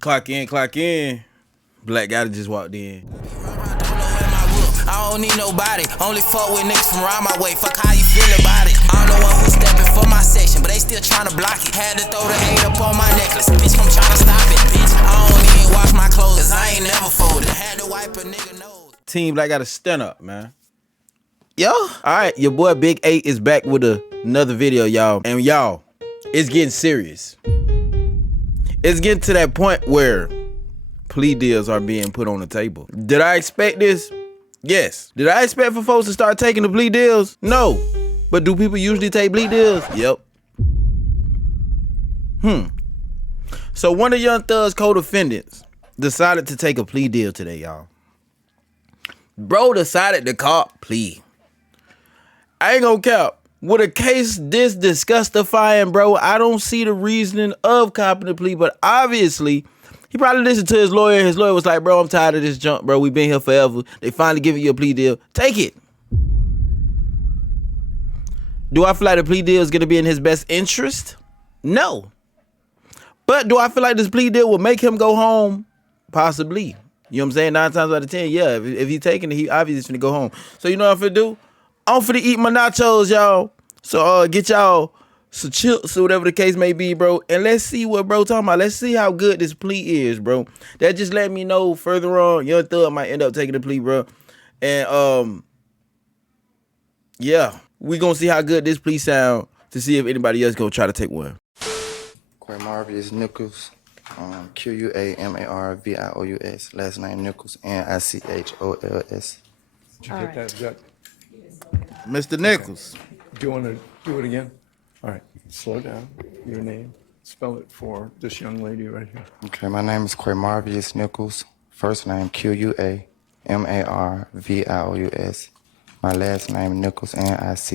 Clock in, clock in. Black guy just walked in. I don't need nobody, only fuck with niggas from around my way. Fuck how you feel about it. I'm the one who's stepping for my section, but they still tryna block it. Had to throw the hate up on my necklace, bitch, come tryna stop it, bitch. I don't even wash my clothes, cause I ain't never folded. Had to wipe a nigga nose. Team Black got a stand up, man. Yo, all right, your boy Big 8 is back with another video, y'all. And y'all, it's getting serious. It's getting to that point where plea deals are being put on the table. Did I expect this? Yes. Did I expect for folks to start taking the plea deals? No. But do people usually take plea deals? Yep. So one of Young Thug's co-defendants decided to take a plea deal today, y'all. Bro decided to cop plea. I ain't gonna cap. With a case this disgustifying, bro, I don't see the reasoning of copping the plea, but obviously, he probably listened to his lawyer. His lawyer was like, bro, I'm tired of this junk, bro. We've been here forever. They finally giving you a plea deal. Take it. Do I feel like the plea deal is going to be in his best interest? No. But do I feel like this plea deal will make him go home? Possibly. You know what I'm saying? 9 times out of 10, yeah. If he's taking it, he obviously finna go home. So you know what I'm finna do? I'm finna eat my nachos, y'all. So get y'all some chips or whatever the case may be, bro. And let's see what bro talking about. Let's see how good this plea is, bro. That just let me know further on, Young Thug might end up taking the plea, bro. And yeah, we gonna see how good this plea sound to see if anybody else gonna try to take one. Marvius Nichols, Quamarvious, last name Nichols, Nichols. Did you get that, Jack? Mr. Nichols. Do you want to do it again? All right, slow down. Your name. Spell it for this young lady right here. Okay, my name is Quamarvius Nichols. First name Quamarvious. My last name Nichols, Nichols.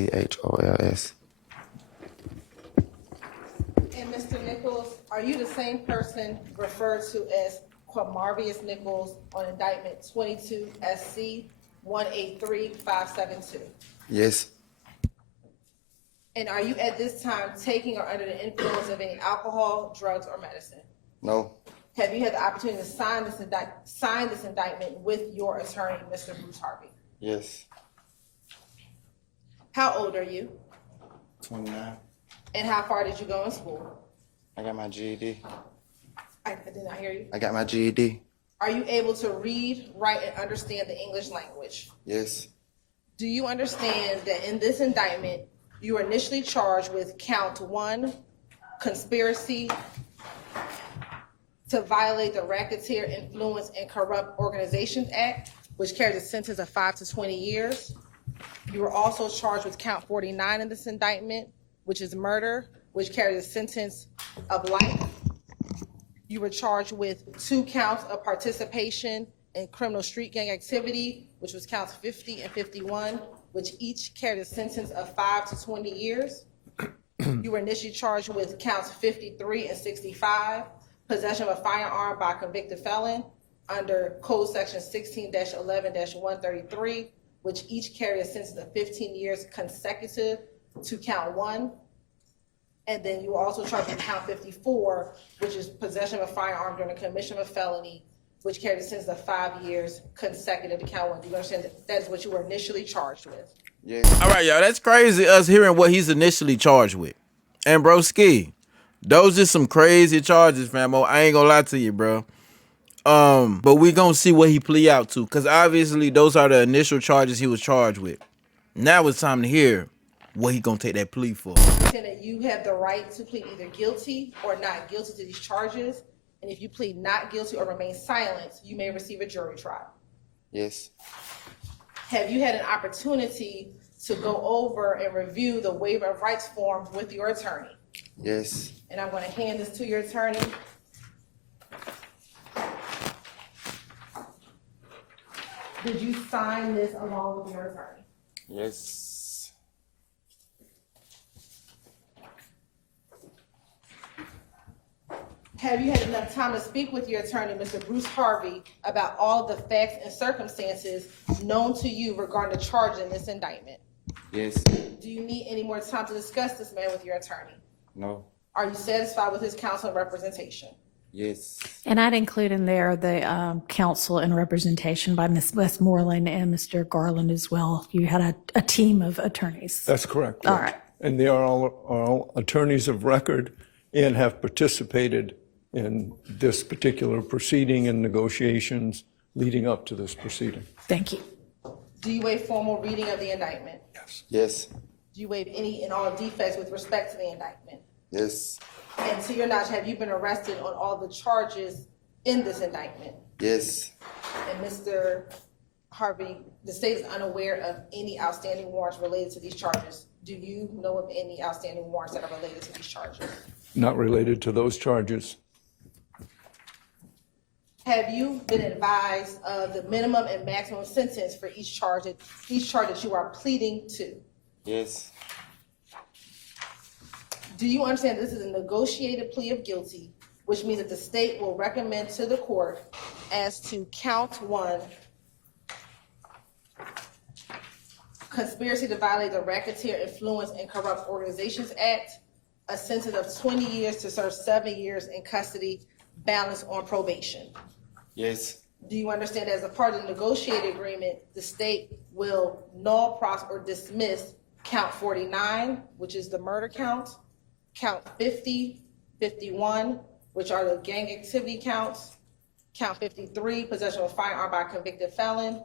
And Mr. Nichols, are you the same person referred to as Quamarvius Nichols on indictment 22 SC 183572? Yes. And are you at this time taking or under the influence of any alcohol, drugs, or medicine? No. Have you had the opportunity to sign this indictment with your attorney, Mr. Bruce Harvey? Yes. How old are you? 29. And how far did you go in school? I got my GED. I did not hear you. I got my GED. Are you able to read, write, and understand the English language? Yes. Do you understand that in this indictment, you were initially charged with count 1, conspiracy to violate the Racketeer Influence and Corrupt Organizations Act, which carries a sentence of 5 to 20 years. You were also charged with count 49 in this indictment, which is murder, which carries a sentence of life. You were charged with 2 counts of participation in criminal street gang activity, which was counts 50 and 51, which each carried a sentence of 5 to 20 years. You were initially charged with counts 53 and 65, possession of a firearm by a convicted felon under Code Section 16-11-133, which each carried a sentence of 15 years consecutive to count 1. And then you were also charged with count 54, which is possession of a firearm during the commission of a felony, which carried a sentence of 5 years consecutive to count 1. Do you understand that is what you were initially charged with? Yes. All right, y'all. That's crazy, us hearing what he's initially charged with. And, bro, Ski, those are some crazy charges, famo. I ain't gonna lie to you, bro. But we gonna see what he plea out to, because obviously those are the initial charges he was charged with. Now it's time to hear what he gonna take that plea for. That you have the right to plead either guilty or not guilty to these charges. And if you plead not guilty or remain silent, you may receive a jury trial. Yes. Have you had an opportunity to go over and review the waiver of rights form with your attorney? Yes. And I'm going to hand this to your attorney. Did you sign this along with your attorney? Yes. Have you had enough time to speak with your attorney, Mr. Bruce Harvey, about all the facts and circumstances known to you regarding the charge in this indictment? Yes. Do you need any more time to discuss this man with your attorney? No. Are you satisfied with his counsel and representation? Yes. And I'd include in there the counsel and representation by Ms. Westmoreland and Mr. Garland as well. You had a team of attorneys. That's correct. All Judge. right. And they are all attorneys of record and have participated in this particular proceeding and negotiations leading up to this proceeding. Thank you. Do you waive formal reading of the indictment? Yes. Do you waive any and all defects with respect to the indictment? Yes. And to your knowledge, have you been arrested on all the charges in this indictment? Yes. And Mr. Harvey, the state is unaware of any outstanding warrants related to these charges. Do you know of any outstanding warrants that are related to these charges? Not related to those charges. Have you been advised of the minimum and maximum sentence for each charge that you are pleading to? Yes. Do you understand this is a negotiated plea of guilty, which means that the state will recommend to the court as to count 1, conspiracy to violate the Racketeer Influence and Corrupt Organizations Act, a sentence of 20 years to serve 7 years in custody, balanced on probation? Yes. Do you understand as a part of the negotiated agreement, the state will null, process, or dismiss count 49, which is the murder count, count 50, 51, which are the gang activity counts, count 53, possession of a firearm by a convicted felon,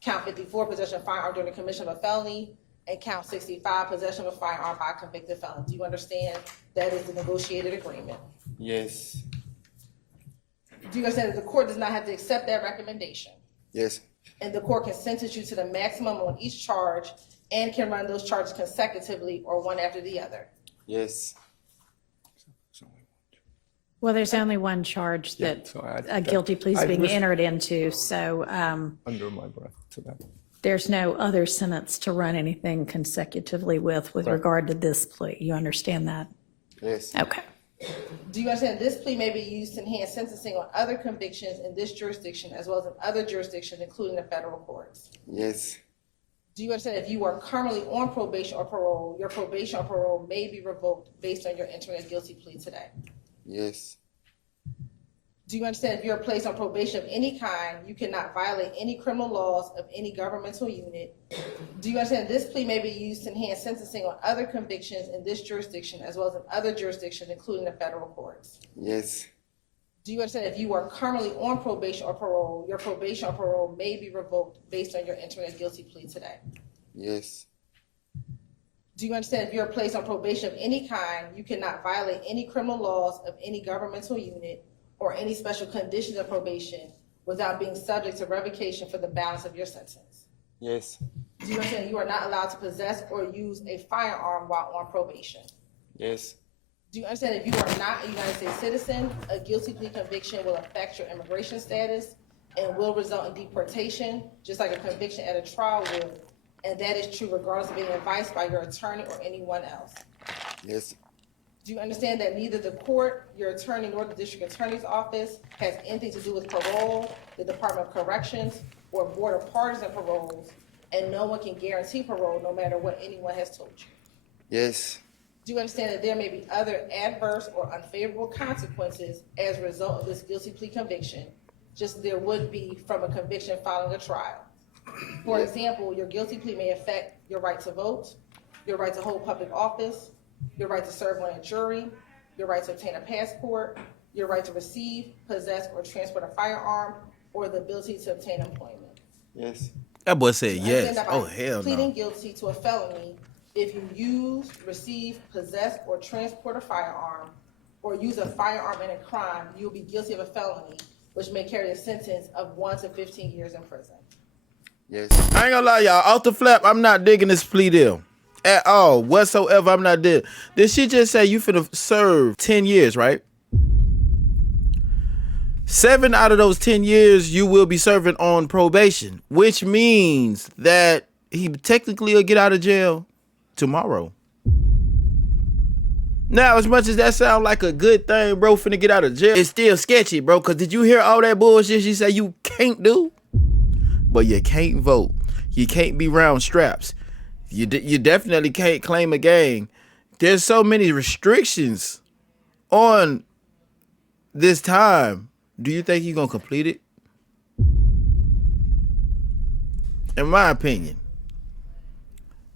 count 54, possession of a firearm during the commission of a felony, and count 65, possession of a firearm by a convicted felon. Do you understand that is the negotiated agreement? Yes. Do you understand that the court does not have to accept that recommendation? Yes. And the court can sentence you to the maximum on each charge and can run those charges consecutively or one after the other? Yes. Well, there's only one charge that a guilty plea is being entered into, so Under my breath to that. there's no other sentence to run anything consecutively with regard to this plea. You understand that? Yes. Okay. Do you understand this plea may be used to enhance sentencing on other convictions in this jurisdiction as well as in other jurisdictions, including the federal courts? Yes. Do you understand if you are currently on probation or parole, your probation or parole may be revoked based on your entering a guilty plea today? Yes. Do you understand if you're placed on probation of any kind, you cannot violate any criminal laws of any governmental unit? Do you understand this plea may be used to enhance sentencing on other convictions in this jurisdiction as well as in other jurisdictions, including the federal courts? Yes. Do you understand if you are currently on probation or parole, your probation or parole may be revoked based on your entering a guilty plea today? Yes. Do you understand if you're placed on probation of any kind, you cannot violate any criminal laws of any governmental unit or any special conditions of probation without being subject to revocation for the balance of your sentence? Yes. Do you understand you are not allowed to possess or use a firearm while on probation? Yes. Do you understand if you are not a United States citizen, a guilty plea conviction will affect your immigration status and will result in deportation, just like a conviction at a trial would, and that is true regardless of being advised by your attorney or anyone else? Yes. Do you understand that neither the court, your attorney, nor the district attorney's office has anything to do with parole, the Department of Corrections, or Board of Partisan Paroles, and no one can guarantee parole no matter what anyone has told you? Yes. Do you understand that there may be other adverse or unfavorable consequences as a result of this guilty plea conviction, just as there would be from a conviction following a trial? For example, your guilty plea may affect your right to vote, your right to hold public office, your right to serve on a jury, your right to obtain a passport, your right to receive, possess, or transport a firearm, or the ability to obtain employment. Yes. That boy said I yes. understand that by Oh, hell pleading no. guilty to a felony, if you use, receive, possess, or transport a firearm, or use a firearm in a crime, you'll be guilty of a felony, which may carry a sentence of 1 to 15 years in prison. Yes. I ain't gonna lie, y'all. Off the flap, I'm not digging this plea deal. At all. Whatsoever, I'm not digging. Did she just say you finna serve 10 years, right? 7 out of those 10 years, you will be serving on probation, which means that he technically will get out of jail tomorrow. Now, as much as that sound like a good thing, bro, finna get out of jail, it's still sketchy, bro, because did you hear all that bullshit she said you can't do? But you can't vote. You can't be round straps. You definitely can't claim a gang. There's so many restrictions on this time, do you think he's gonna complete it? In my opinion.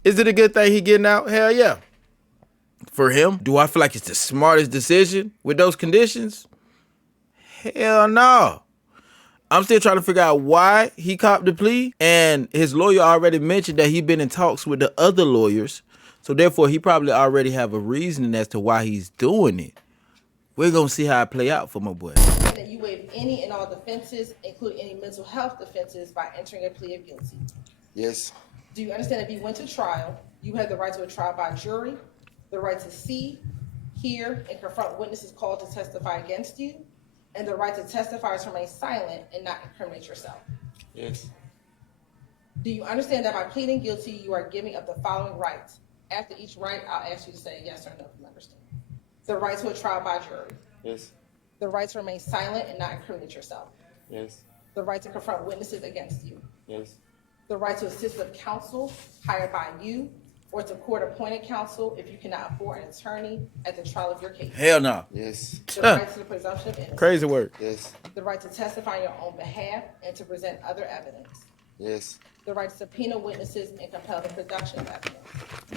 Is it a good thing he getting out? Hell yeah. For him, do I feel like it's the smartest decision with those conditions? Hell no. I'm still trying to figure out why he copped the plea, and his lawyer already mentioned that he's been in talks with the other lawyers, so therefore he probably already have a reasoning as to why he's doing it. We're gonna see how it play out for my boy. That you waive any and all defenses, including any mental health defenses, by entering a plea of guilty. Yes. Do you understand if you went to trial, you have the right to a trial by jury, the right to see, hear, and confront witnesses called to testify against you, and the right to testify or to remain silent and not incriminate yourself? Yes. Do you understand that by pleading guilty, you are giving up the following rights? After each right, I'll ask you to say yes or no if you understand. The right to a trial by jury. Yes. The right to remain silent and not incriminate yourself. Yes. The right to confront witnesses against you. Yes. The right to assist with counsel hired by you or to court-appointed counsel if you cannot afford an attorney at the trial of your case. Hell no. Yes. The right to the presumption of innocence. Crazy word. Yes. The right to testify on your own behalf and to present other evidence. Yes. The right to subpoena witnesses and compel the production of evidence.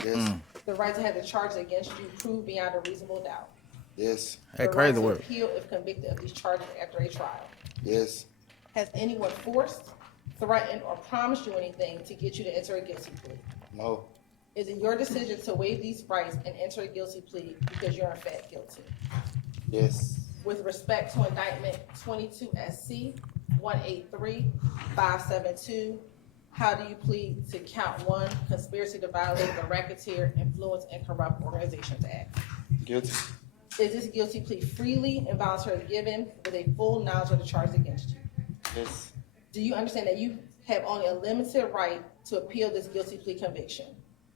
Yes. The right to have the charges against you proved beyond a reasonable doubt. Yes. That The crazy right to word. appeal if convicted of these charges after a trial. Yes. Has anyone forced, threatened, or promised you anything to get you to enter a guilty plea? No. Is it your decision to waive these rights and enter a guilty plea because you're in fact guilty? Yes. With respect to indictment 22 SC 183572, how do you plead to count 1, conspiracy to violate the Racketeer, Influence, and Corrupt Organizations Act? Guilty. Is this guilty plea freely and voluntarily given with a full knowledge of the charges against you? Yes. Do you understand that you have only a limited right to appeal this guilty plea conviction?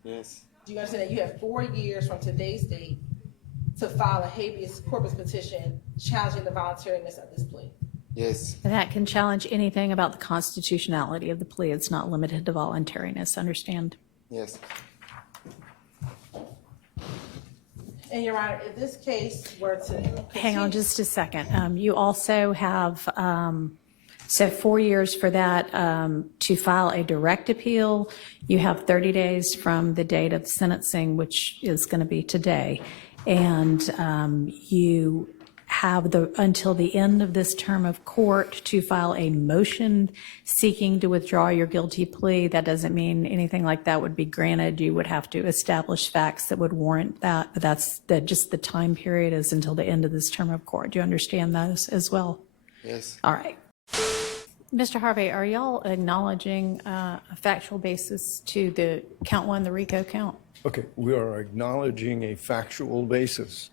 Yes. Do you understand that you have 4 years from today's date to file a habeas corpus petition challenging the voluntariness of this plea? Yes. And that can challenge anything about the constitutionality of the plea. It's not limited to voluntariness, understand? Yes. And Your Honor, if this case were to Hang on continue- just a second. You also have, so 4 years for that. To file a direct appeal, you have 30 days from the date of sentencing, which is going to be today. And you have until the end of this term of court to file a motion seeking to withdraw your guilty plea. That doesn't mean anything like that would be granted. You would have to establish facts that would warrant that. But that's just the time period is until the end of this term of court. Do you understand those as well? Yes. All right. Mr. Harvey, are y'all acknowledging a factual basis to the count 1, the RICO count? Okay, we are acknowledging a factual basis.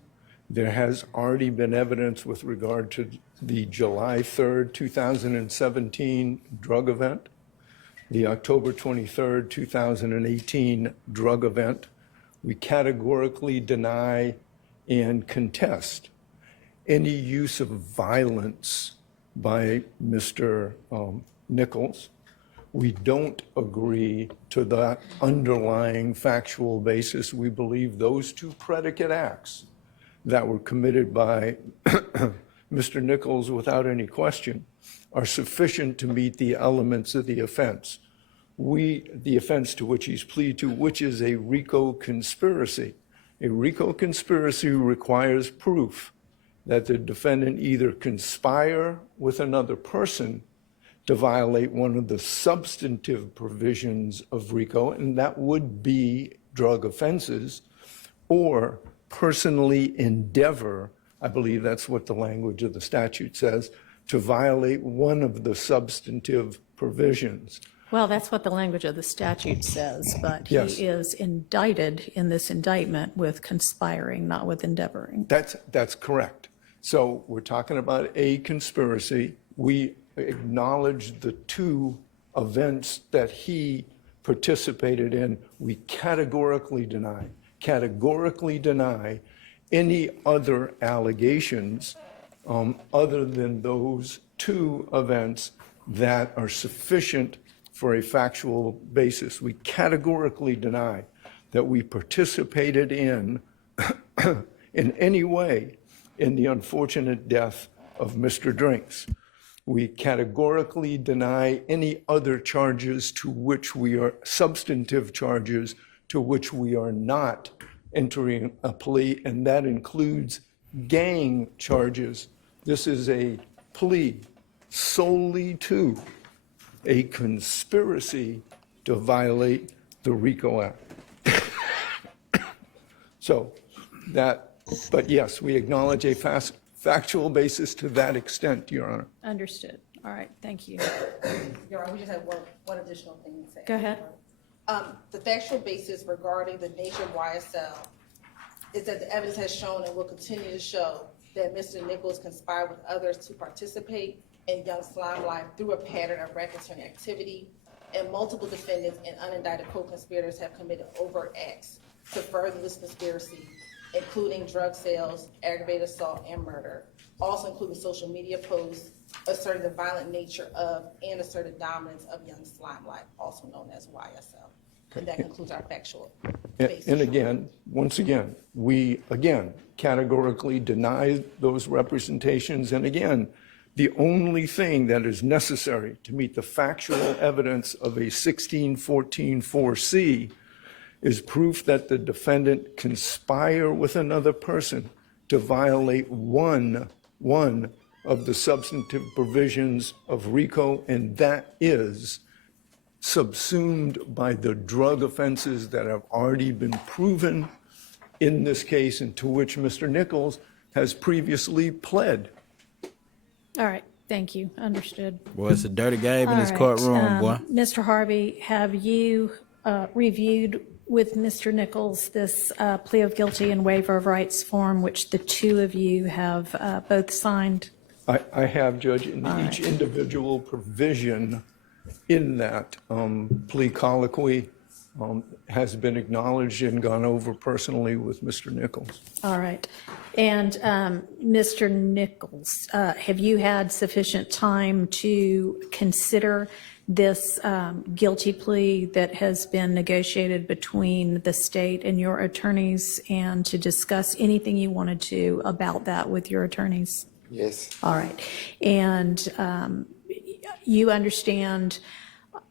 There has already been evidence with regard to the July 3rd, 2017 drug event, the October 23rd, 2018 drug event. We categorically deny and contest any use of violence by Mr. Nichols. We don't agree to that underlying factual basis. We believe those 2 predicate acts that were committed by Mr. Nichols without any question are sufficient to meet the elements of the offense. The offense to which he's pleaded to, which is a RICO conspiracy. A RICO conspiracy requires proof that the defendant either conspire with another person to violate one of the substantive provisions of RICO, and that would be drug offenses, or personally endeavor, I believe that's what the language of the statute says, to violate one of the substantive provisions. Well, that's what the language of the statute says, but Yes. he is indicted in this indictment with conspiring, not with endeavoring. That's correct. So we're talking about a conspiracy. We acknowledge the 2 events that he participated in. We categorically deny any other allegations other than those 2 events that are sufficient for a factual basis. We categorically deny that we participated in any way in the unfortunate death of Mr. Drinks. We categorically deny any other charges to which we are, substantive charges to which we are not entering a plea, and that includes gang charges. This is a plea solely to a conspiracy to violate the RICO Act. So that, but yes, we acknowledge a factual basis to that extent, Your Honor. Understood. All right, thank you. Your Honor, we just have one additional thing to say. Go ahead. The factual basis regarding the nature of YSL is that the evidence has shown and will continue to show that Mr. Nichols conspired with others to participate in Young Slime Life through a pattern of racketeering activity, and multiple defendants and unindicted co-conspirators have committed overt acts to further this conspiracy, including drug sales, aggravated assault, and murder, also including social media posts asserting the violent nature of and asserted dominance of Young Slime Life, also known as YSL. And that concludes our factual basis. And again, once again, we again categorically deny those representations. And again, the only thing that is necessary to meet the factual evidence of a 1614-4C is proof that the defendant conspire with another person to violate one of the substantive provisions of RICO, and that is subsumed by the drug offenses that have already been proven in this case and to which Mr. Nichols has previously pled. All right, thank you. Understood. Boy, it's a dirty game in this All right, courtroom, boy. Mr. Harvey, have you reviewed with Mr. Nichols this plea of guilty and waiver of rights form, which the two of you have both signed? I have, Judge, in each individual provision in that plea colloquy has been acknowledged and gone over personally with Mr. Nichols. All right. And Mr. Nichols, have you had sufficient time to consider this guilty plea that has been negotiated between the state and your attorneys, and to discuss anything you wanted to about that with your attorneys? Yes. All right. And you understand,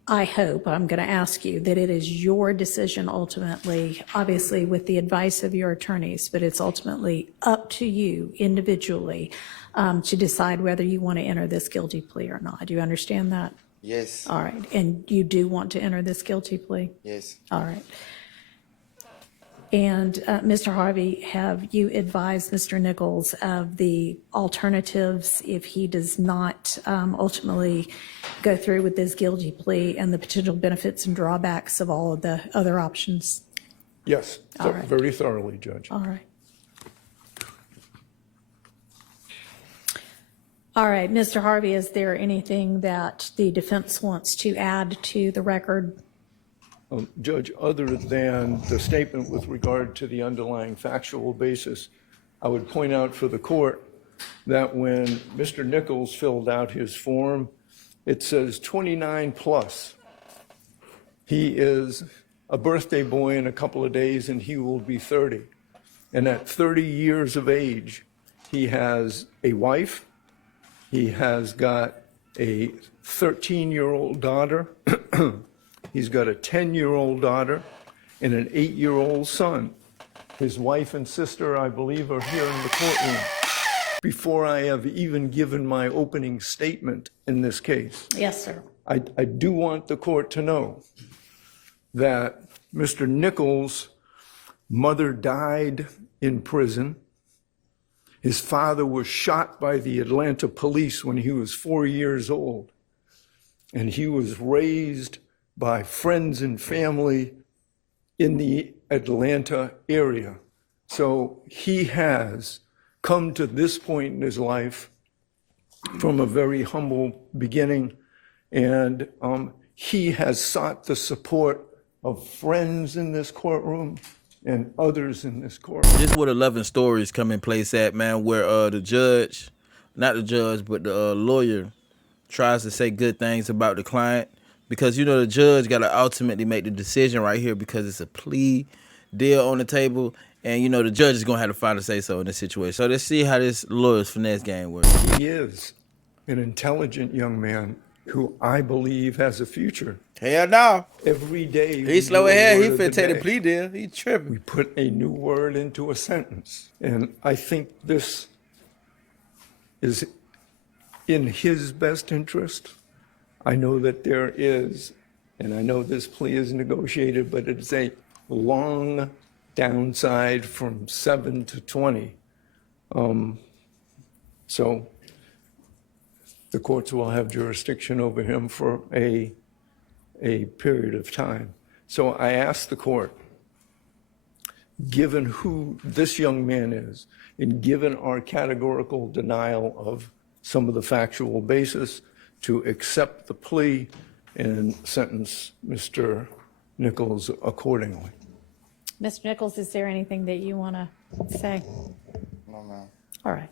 I hope, I'm going to ask you, that it is your decision ultimately, obviously with the advice of your attorneys, but it's ultimately up to you individually to decide whether you want to enter this guilty plea or not. Do you understand that? Yes. All right. And you do want to enter this guilty plea? Yes. All right. And Mr. Harvey, have you advised Mr. Nichols of the alternatives if he does not ultimately go through with this guilty plea, and the potential benefits and drawbacks of all of the other options? Yes, All right. very thoroughly, Judge. All right. All right, Mr. Harvey, is there anything that the defense wants to add to the record? Judge, other than the statement with regard to the underlying factual basis, I would point out for the court that when Mr. Nichols filled out his form, it says 29 plus. He is a birthday boy in a couple of days, and he will be 30. And at 30 years of age, he has a wife, he has got a 13-year-old daughter, he's got a 10-year-old daughter, and an 8-year-old son. His wife and sister, I believe, are here in the courtroom. Before I have even given my opening statement in this case, Yes, sir. I do want the court to know that Mr. Nichols' mother died in prison. His father was shot by the Atlanta police when he was 4 years old. And he was raised by friends and family in the Atlanta area. So he has come to this point in his life from a very humble beginning, and he has sought the support of friends in this courtroom and others in this courtroom. This is where the loving stories come in place at, man, where the judge, not the judge, but the lawyer tries to say good things about the client, because, you know, the judge got to ultimately make the decision right here, because it's a plea deal on the table, And, you know, the judge is going to have to find a say-so in this situation. So let's see how this lawyer's finesse game works. He is an intelligent young man who I believe has a future. Hell no. Every day. He's slow ahead. He finna take the plea deal. He tripping. We put a new word into a sentence. And I think this is in his best interest. I know that there is, and I know this plea is negotiated, but it's a long downside from 7 to 20. So the courts will have jurisdiction over him for a period of time. So I asked the court, given who this young man is, and given our categorical denial of some of the factual basis, to accept the plea and sentence Mr. Nichols accordingly. Mr. Nichols, is there anything that you want to say? No, ma'am. All right.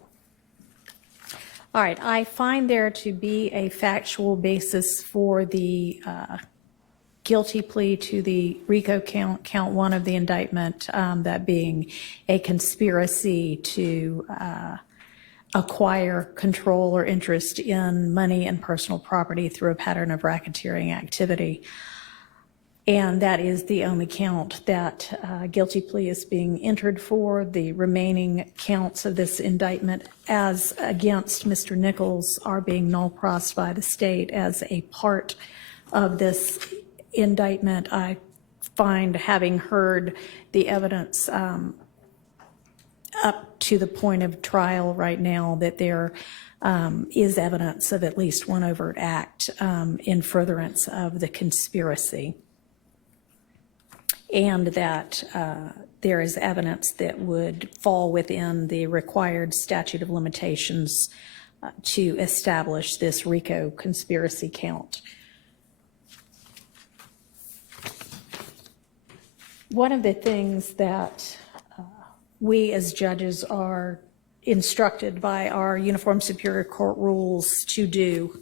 All right, I find there to be a factual basis for the guilty plea to the RICO count one of the indictment, that being a conspiracy to acquire control or interest in money and personal property through a pattern of racketeering activity. And that is the only count that guilty plea is being entered for. The remaining counts of this indictment as against Mr. Nichols are being null pros by the state as a part of this indictment. I find, having heard the evidence up to the point of trial right now, that there is evidence of at least one overt act in furtherance of the conspiracy, and that there is evidence that would fall within the required statute of limitations to establish this RICO conspiracy count. One of the things that we as judges are instructed by our Uniform Superior Court rules to do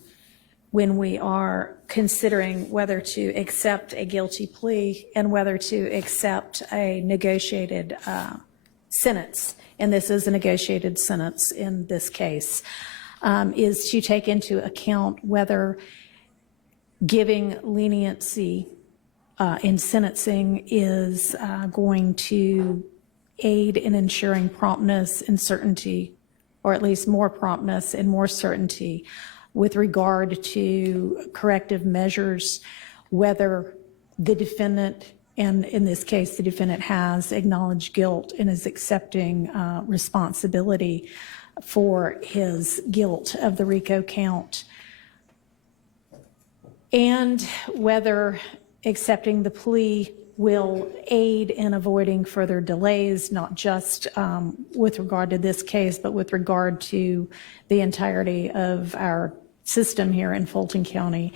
when we are considering whether to accept a guilty plea and whether to accept a negotiated sentence, and this is a negotiated sentence in this case, is to take into account whether giving leniency in sentencing is going to aid in ensuring promptness and certainty, or at least more promptness and more certainty with regard to corrective measures, whether the defendant, and in this case the defendant has acknowledged guilt and is accepting responsibility for his guilt of the RICO count, and whether accepting the plea will aid in avoiding further delays, not just with regard to this case, but with regard to the entirety of our system here in Fulton County.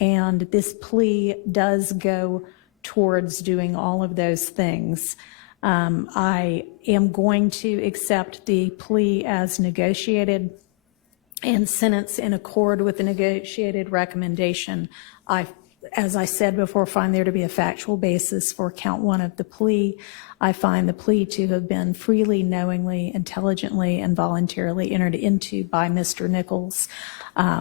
And this plea does go towards doing all of those things. I am going to accept the plea as negotiated and sentence in accord with the negotiated recommendation. As I said before, find there to be a factual basis for count one of the plea. I find the plea to have been freely, knowingly, intelligently, and voluntarily entered into by Mr. Nichols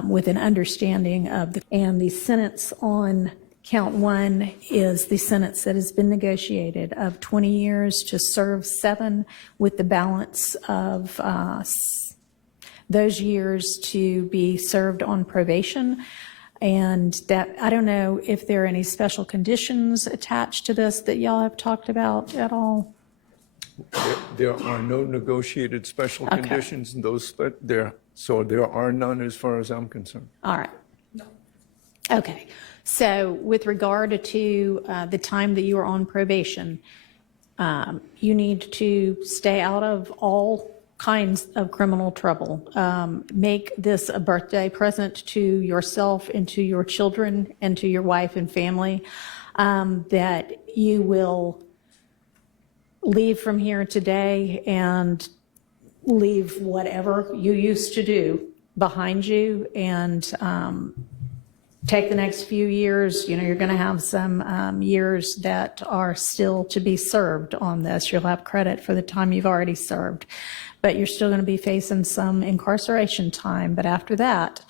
with an understanding of and the sentence on count one is the sentence that has been negotiated of 20 years to serve 7, with the balance of those years to be served on probation. And that, I don't know if there are any special conditions attached to this that y'all have talked about at all. There are no negotiated special conditions in those, so there are none as far as I'm concerned. All right. Okay. So with regard to the time that you are on probation, you need to stay out of all kinds of criminal trouble. Make this a birthday present to yourself and to your children and to your wife and family, that you will leave from here today and leave whatever you used to do behind you, and take the next few years, you know, you're going to have some years that are still to be served on this. You'll have credit for the time you've already served, but you're still going to be facing some incarceration time. But after that,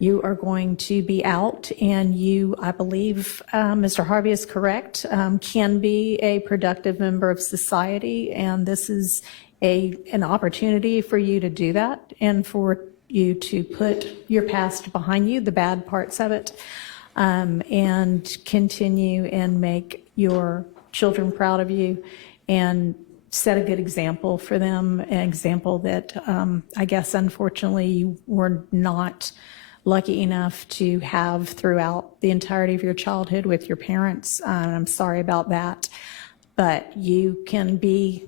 you are going to be out, and you, I believe, Mr. Harvey is correct, can be a productive member of society, and this is an opportunity for you to do that and for you to put your past behind you, the bad parts of it, and continue and make your children proud of you and set a good example for them, an example that I guess unfortunately you were not lucky enough to have throughout the entirety of your childhood with your parents. I'm sorry about that, but you can be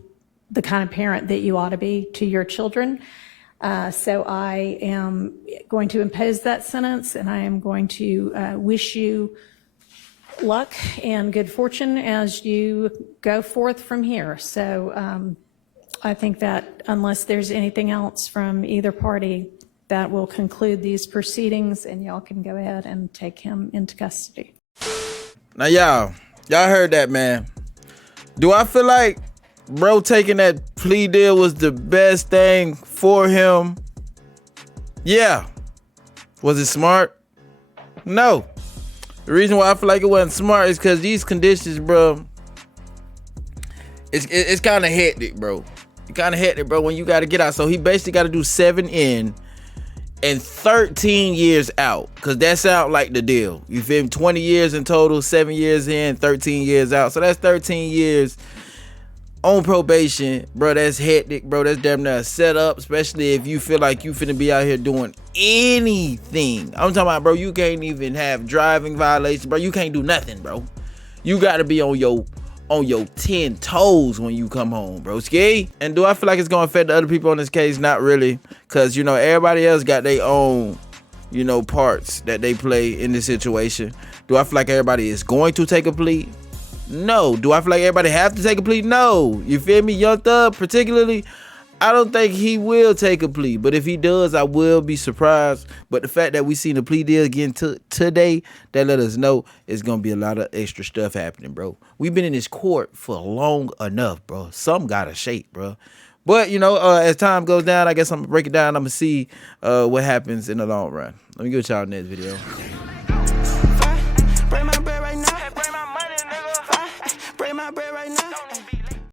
the kind of parent that you ought to be to your children. So I am going to impose that sentence, and I am going to wish you luck and good fortune as you go forth from here. So I think that unless there's anything else from either party, that will conclude these proceedings, and y'all can go ahead and take him into custody. Now, y'all heard that, man. Do I feel like bro taking that plea deal was the best thing for him? Yeah. Was it smart? No. The reason why I feel like it wasn't smart is because these conditions, bro, it's kind of hectic, bro. It's kind of hectic, bro, when you got to get out. So he basically got to do 7 in and 13 years out, because that sounds like the deal. You feel me? 20 years in total, 7 years in, 13 years out. So that's 13 years on probation, bro. That's hectic, bro. That's damn near a setup, especially if you feel like you finna be out here doing anything. I'm talking about, bro, you can't even have driving violations, bro. You can't do nothing, bro. You gotta be on your 10 toes when you come home, bro. Ski. And do I feel like it's gonna affect the other people on this case? Not really, because you know everybody else got their own, you know, parts that they play in this situation. Do I feel like everybody is going to take a plea? No. Do I feel like everybody have to take a plea? No. You feel me? Young Thug particularly, I don't think he will take a plea, but if he does, I will be surprised. But the fact that we seen the plea deal again today, that let us know it's gonna be a lot of extra stuff happening, bro. We've been in this court for long enough, bro. Some gotta shake, bro. But you know, as time goes down, I guess I'm gonna break it down. I'm gonna see what happens in the long run. Let me get y'all in this video.